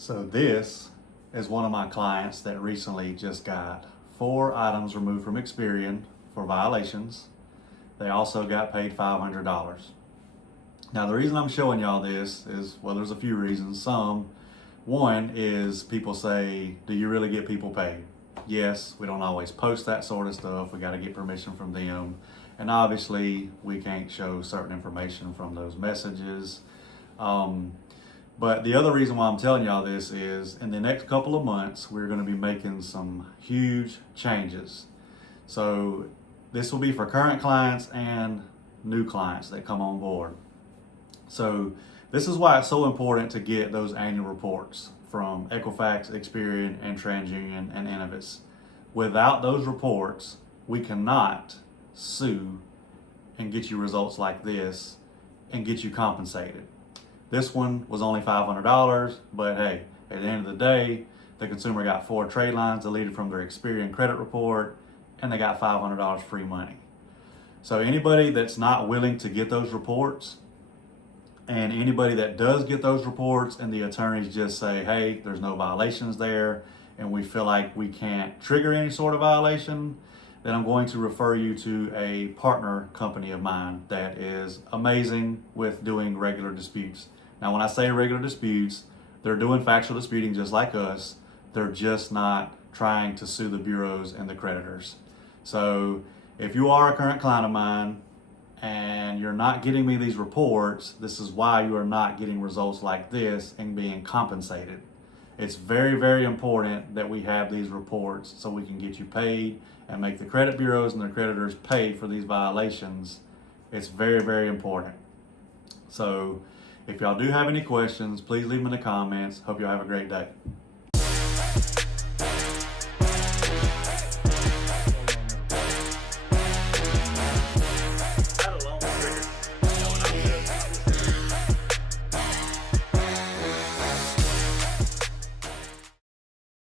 So this is one of my clients that recently just got 4 items removed from Experian for violations. They also got paid $500. Now the reason I'm showing y'all this is, well, there's a few reasons. One is people say, do you really get people paid? Yes, we don't always post that sort of stuff. We got to get permission from them. And obviously we can't show certain information from those messages. But the other reason why I'm telling y'all this is in the next couple of months, we're going to be making some huge changes. So this will be for current clients and new clients that come on board. So this is why it's so important to get those annual reports from Equifax, Experian, and TransUnion, and Innovis. Without those reports, we cannot sue and get you results like this and get you compensated. This one was only $500, but hey, at the end of the day, the consumer got 4 trade lines deleted from their Experian credit report, and they got $500 free money. So anybody that's not willing to get those reports, and anybody that does get those reports and the attorneys just say, hey, there's no violations there, and we feel like we can't trigger any sort of violation, then I'm going to refer you to a partner company of mine that is amazing with doing regular disputes. Now, when I say regular disputes, they're doing factual disputing just like us. They're just not trying to sue the bureaus and the creditors. So if you are a current client of mine and you're not getting me these reports, this is why you are not getting results like this and being compensated. It's very, very important that we have these reports so we can get you paid and make the credit bureaus and their creditors pay for these violations. It's very, very important. So if y'all do have any questions, please leave them in the comments. Hope y'all have a great day.